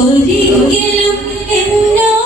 ഒരിക്കലും എന്നോട്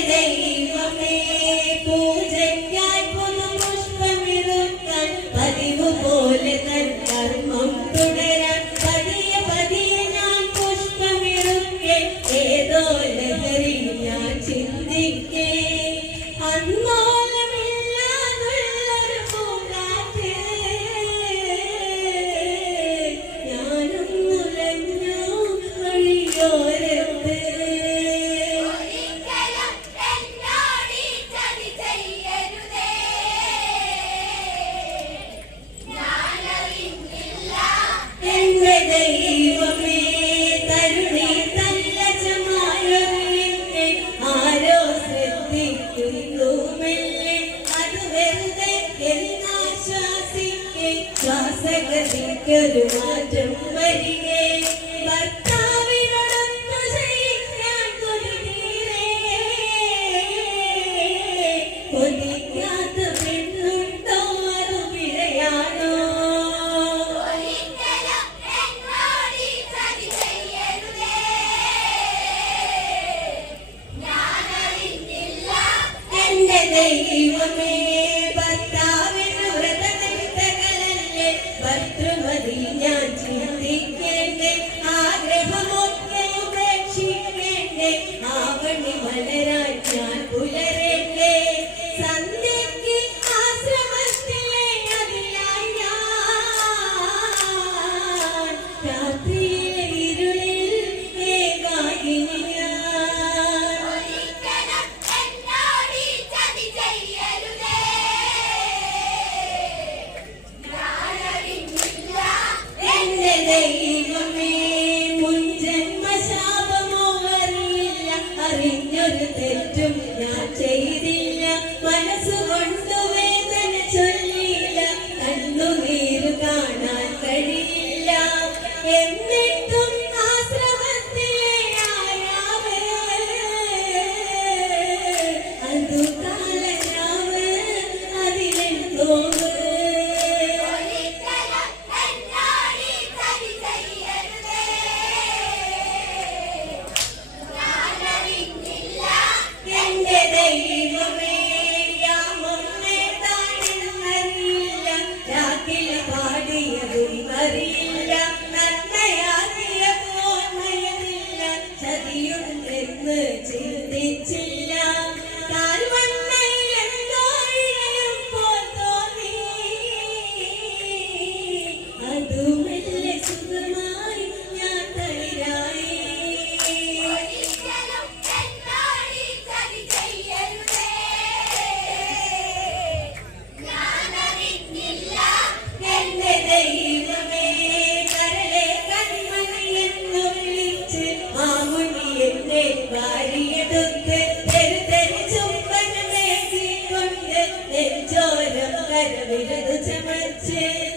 You. ശത്രുമതി ഞാൻ ചിന്തിക്കേണ്ടേ. ആഗ്രഹമൊക്കെ ഉപേക്ഷിക്കേണ്ടേ. ആവണി മലര വാരിയതൊക്കെ തെരു തെരു ചുംബനമേറ്റിക്കൊണ്ട് നെഞ്ചോരം കരവിരത് ചമച്ചേ.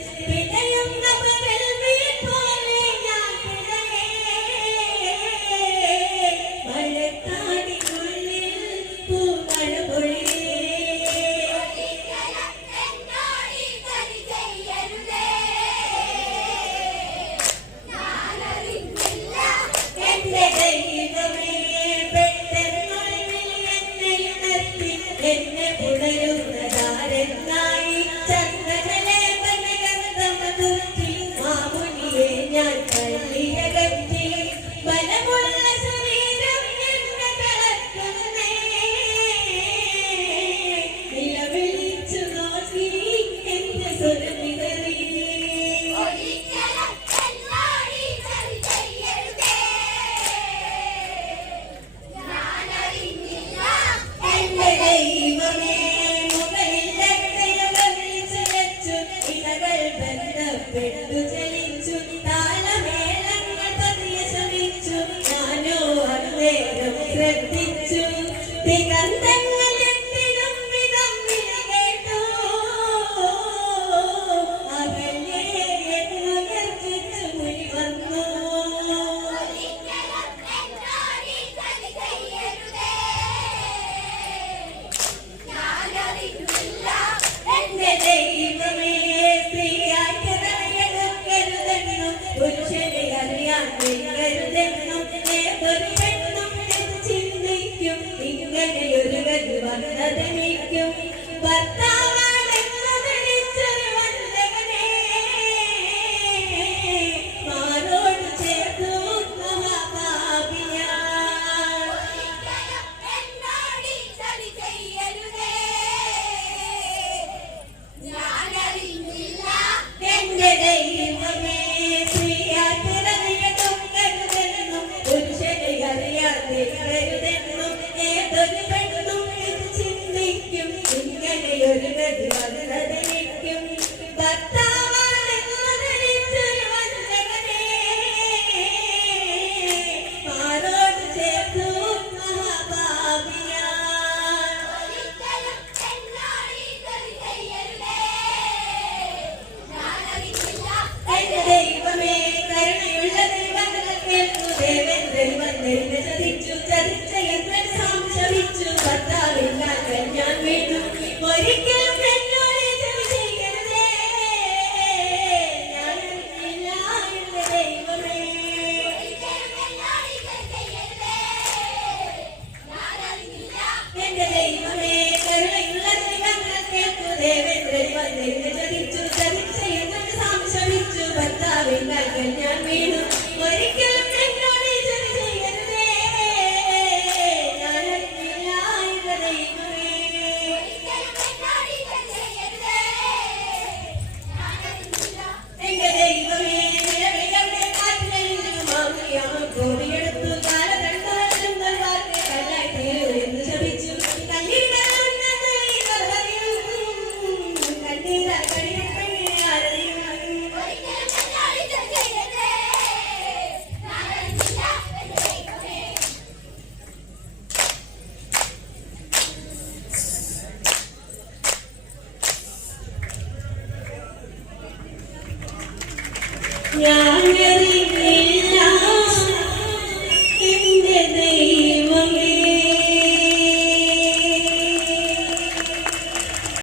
ദേവേന്ദ്രൻ